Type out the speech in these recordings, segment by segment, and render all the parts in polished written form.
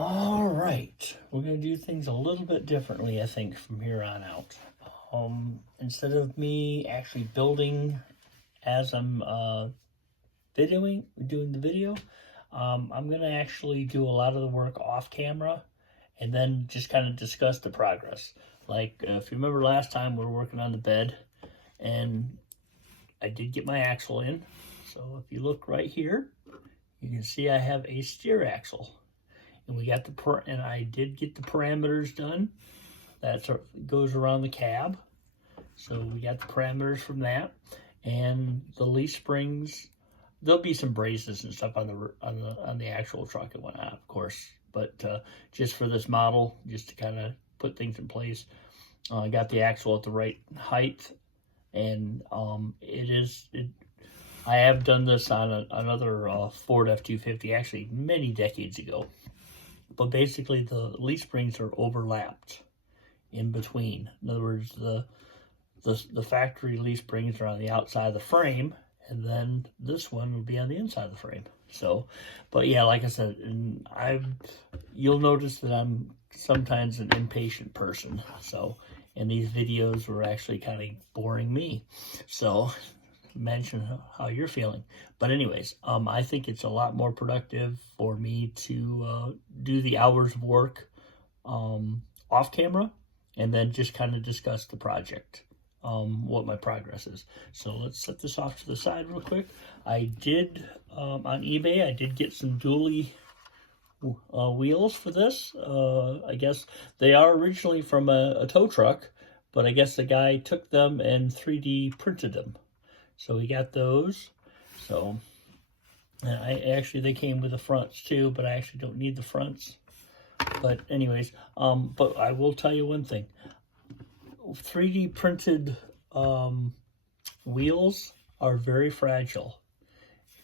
All right, we're going to do things a little bit differently, I think, from here on out. Instead of me actually building as I'm doing the video, I'm going to actually do a lot of the work off camera and then just kind of discuss the progress. Like, if you remember last time, we were working on the bed, and I did get my axle in. So if you look right here, you can see I have a steer axle. And we got and I did get the parameters done. That goes around the cab. So we got the parameters from that, and the leaf springs. There'll be some braces and stuff on the actual truck and whatnot, of course. But just for this model, just to kind of put things in place, I got the axle at the right height, and I have done this on another Ford F-250, actually many decades ago. But basically, the leaf springs are overlapped in between. In other words, the factory leaf springs are on the outside of the frame, and then this one will be on the inside of the frame. So, but yeah, like I said, and you'll notice that I'm sometimes an impatient person. So, and these videos were actually kind of boring me. So, mention how you're feeling. But anyways, I think it's a lot more productive for me to do the hours of work off camera, and then just kind of discuss the project, what my progress is. So let's set this off to the side real quick. I did, on eBay, I did get some dually wheels for this. I guess they are originally from a tow truck, but I guess the guy took them and 3D printed them. So we got those. So they came with the fronts too, but I actually don't need the fronts. But anyways, but I will tell you one thing. 3D printed wheels are very fragile.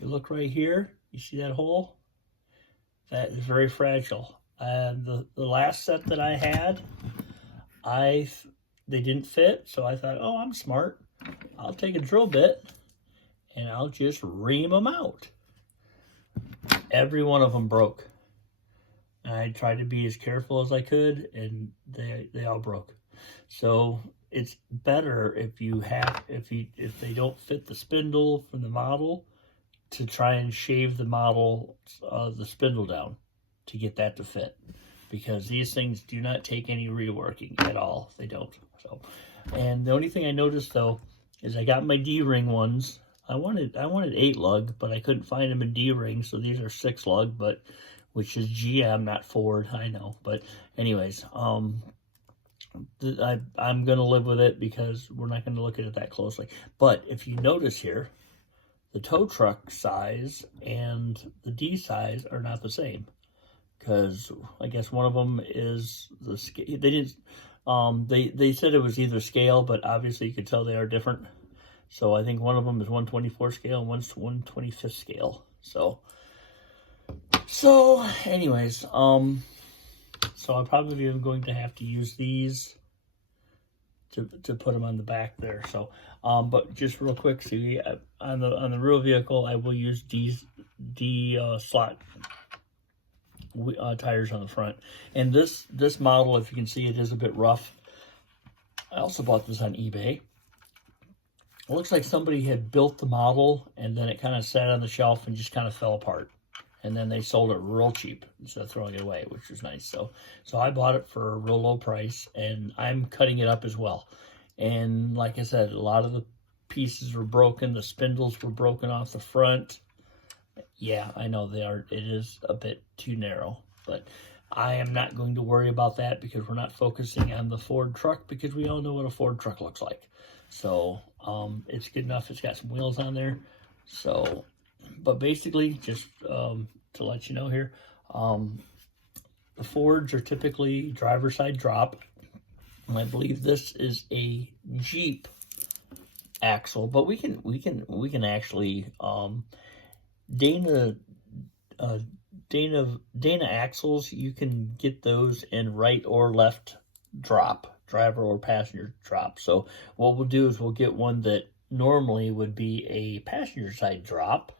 You look right here, you see that hole? That is very fragile. And the last set that I had, they didn't fit, so I thought, oh, I'm smart. I'll take a drill bit and I'll just ream them out. Every one of them broke. I tried to be as careful as I could, and they all broke. So it's better if they don't fit the spindle from the model, to try and shave the model, the spindle down to get that to fit, because these things do not take any reworking at all. They don't. So, and the only thing I noticed though is I got my D-ring ones. I wanted 8 lug, but I couldn't find them in D-ring, so these are 6 lug, but which is GM, not Ford. I know, but anyways, I'm gonna live with it because we're not gonna look at it that closely. But if you notice here, the tow truck size and the D size are not the same, because I guess one of them is the scale. They didn't. They said it was either scale, but obviously you could tell they are different. So I think one of them is 1/24 scale and one's 1/25 scale. So anyways, so I'm probably going to have to use these to put them on the back there. So, but just real quick, see, on the real vehicle, I will use D slot tires on the front. And this model, if you can see, it is a bit rough. I also bought this on eBay. It looks like somebody had built the model and then it kind of sat on the shelf and just kind of fell apart. And then they sold it real cheap instead of throwing it away, which was nice. So I bought it for a real low price, and I'm cutting it up as well. And like I said, a lot of the pieces were broken. The spindles were broken off the front. Yeah, I know they are. It is a bit too narrow, but I am not going to worry about that because we're not focusing on the Ford truck, because we all know what a Ford truck looks like. So it's good enough. It's got some wheels on there. So, but basically, just to let you know here, the Fords are typically driver's side drop. And I believe this is a Jeep axle, but we can actually Dana axles, you can get those in right or left drop, driver or passenger drop. So what we'll do is we'll get one that normally would be a passenger side drop,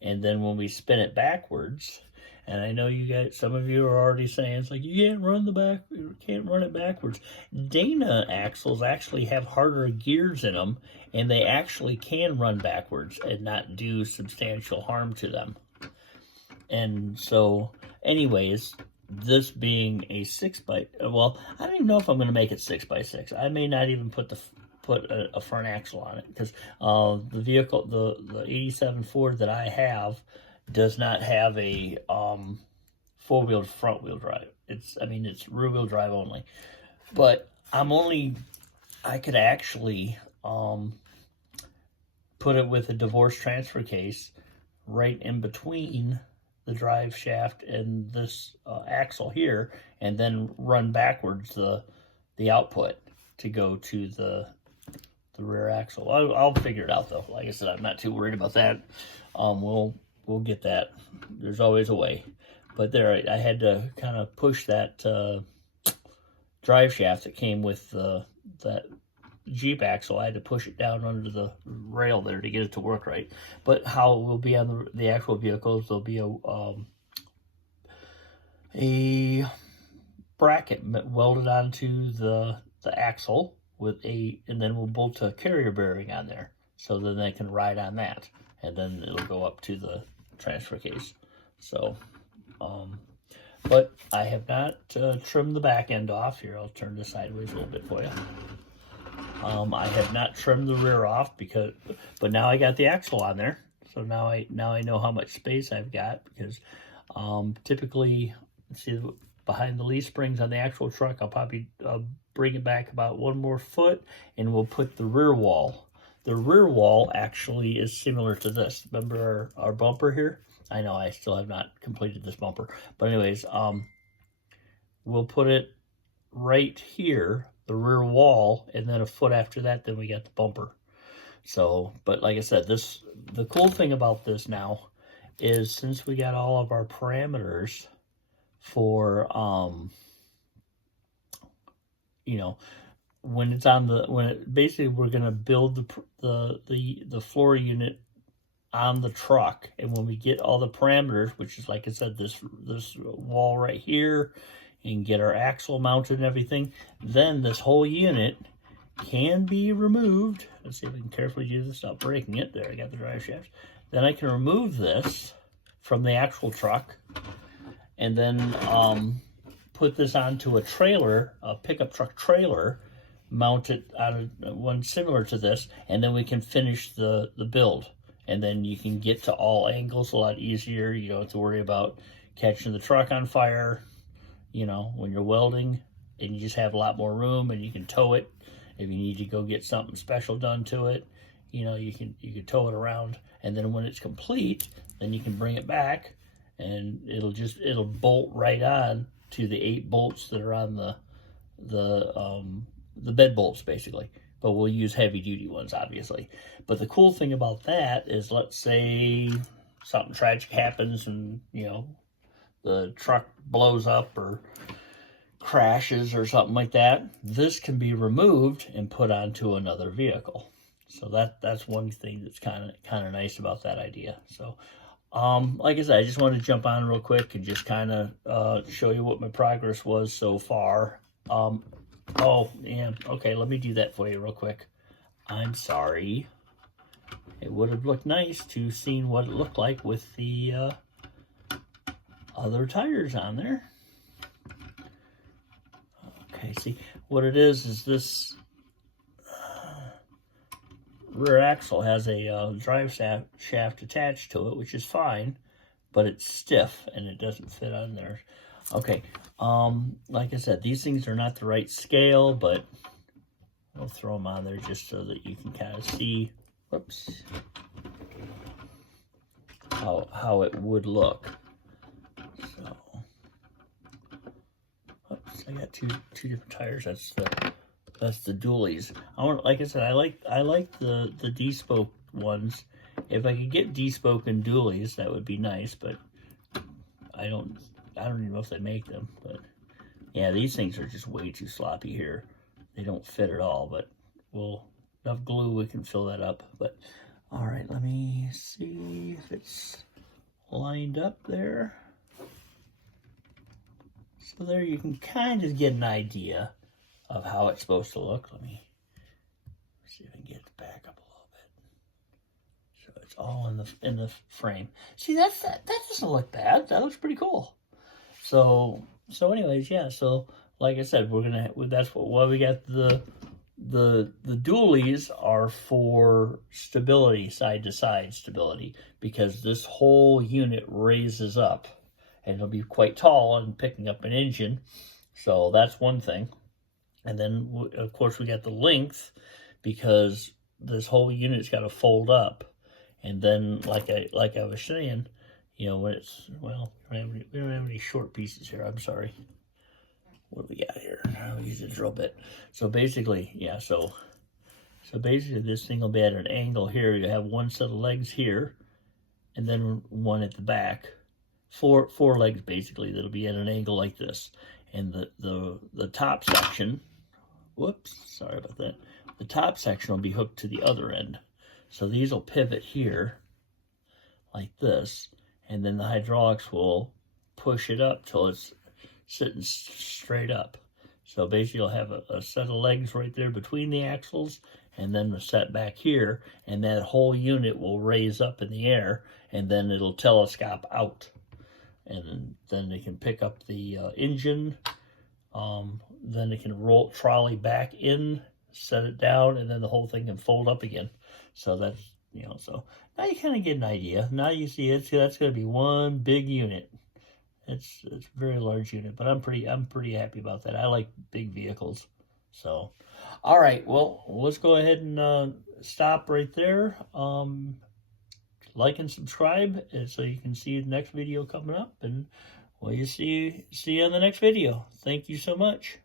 and then when we spin it backwards, And I know you guys, some of you are already saying, it's like, you can't run you can't run it backwards. Dana axles actually have harder gears in them, and they actually can run backwards and not do substantial harm to them. And so, anyways, this being a 6x, well, I don't even know if I'm going to make it 6x6. I may not even put a front axle on it, because the vehicle, the 87 Ford that I have, does not have a four-wheel front-wheel drive. It's rear-wheel drive only. But I could actually put it with a divorce transfer case right in between the drive shaft and this axle here, and then run backwards the output to go to the rear axle. I'll figure it out though. Like I said, I'm not too worried about that. We'll get that. There's always a way. But there, I had to kind of push that drive shaft that came with that Jeep axle. I had to push it down under the rail there to get it to work right. But how it will be on the actual vehicles, there'll be a bracket welded onto the axle and then we'll bolt a carrier bearing on there, so then they can ride on that, and then it'll go up to the transfer case. So, but I have not trimmed the back end off. Here, I'll turn this sideways a little bit for you. I have not trimmed the rear off but now I got the axle on there, so now I know how much space I've got, because typically, see behind the leaf springs on the actual truck, I'll probably bring it back about 1 more foot, and we'll put the rear wall. The rear wall actually is similar to this. Remember our bumper here? I know I still have not completed this bumper, but anyways, we'll put it right here, the rear wall, and then a foot after that, then we got the bumper. So, but like I said, the cool thing about this now is, since we got all of our parameters for basically we're going to build the floor unit on the truck, and when we get all the parameters, which is, like I said, this wall right here, and get our axle mounted and everything, then this whole unit can be removed. Let's see if we can carefully do this without breaking it. There, I got the drive shaft. Then I can remove this from the actual truck, and then put this onto a trailer, a pickup truck trailer, mount it on one similar to this, and then we can finish the build. And then you can get to all angles a lot easier. You don't have to worry about catching the truck on fire, when you're welding, and you just have a lot more room, and you can tow it. If you need to go get something special done to it, you can tow it around, and then when it's complete, then you can bring it back, and it'll bolt right on to the 8 bolts that are on the bed bolts, basically. But we'll use heavy duty ones, obviously. But the cool thing about that is, let's say something tragic happens and the truck blows up or crashes or something like that, this can be removed and put onto another vehicle. So that's one thing that's kind of nice about that idea. So like I said, I just wanted to jump on real quick and just kind of show you what my progress was so far. Oh, yeah, okay, let me do that for you real quick. I'm sorry. It would have looked nice to seen what it looked like with the other tires on there. Okay, see, what it is this rear axle has a drive shaft attached to it, which is fine, but it's stiff and it doesn't fit on there. Okay, like I said, these things are not the right scale, but I'll throw them on there just so that you can kind of see, whoops, how it would look. So, oops, I got two different tires. That's the dualies. Like I said, I like the D-spoke ones. If I could get D-spoke and dualies, that would be nice, but I don't even know if they make them. But yeah, these things are just way too sloppy here. They don't fit at all, but enough glue, we can fill that up. But all right, let me see if it's lined up there. But there you can kind of get an idea of how it's supposed to look. Let me see if I can get it back up a little bit. So it's all in the frame. See, that doesn't look bad. That looks pretty cool. So anyways, yeah. So like I said, that's why we got the dualies are for stability, side to side stability, because this whole unit raises up and it'll be quite tall and picking up an engine. So that's one thing. And then of course we got the length, because this whole unit's got to fold up. And then like I was saying, you know, when it's, well, we don't have any short pieces here. I'm sorry. What do we got here? I'll use a drill bit. So basically, yeah, so basically this thing will be at an angle here. You have one set of legs here, and then one at the back. Four legs basically that'll be at an angle like this. And the top section, whoops, sorry about that. The top section will be hooked to the other end. So these will pivot here like this, and then the hydraulics will push it up till it's sitting straight up. So basically you'll have a set of legs right there between the axles, and then the set back here, and that whole unit will raise up in the air, and then it'll telescope out. And then they can pick up the engine, then they can roll trolley back in, set it down, and then the whole thing can fold up again. So that's, you know, so now you kind of get an idea. Now you see that's going to be one big unit. It's a very large unit, but I'm pretty happy about that. I like big vehicles. So, all right, well, let's go ahead and stop right there. Like and subscribe so you can see the next video coming up, and well, see you on the next video. Thank you so much.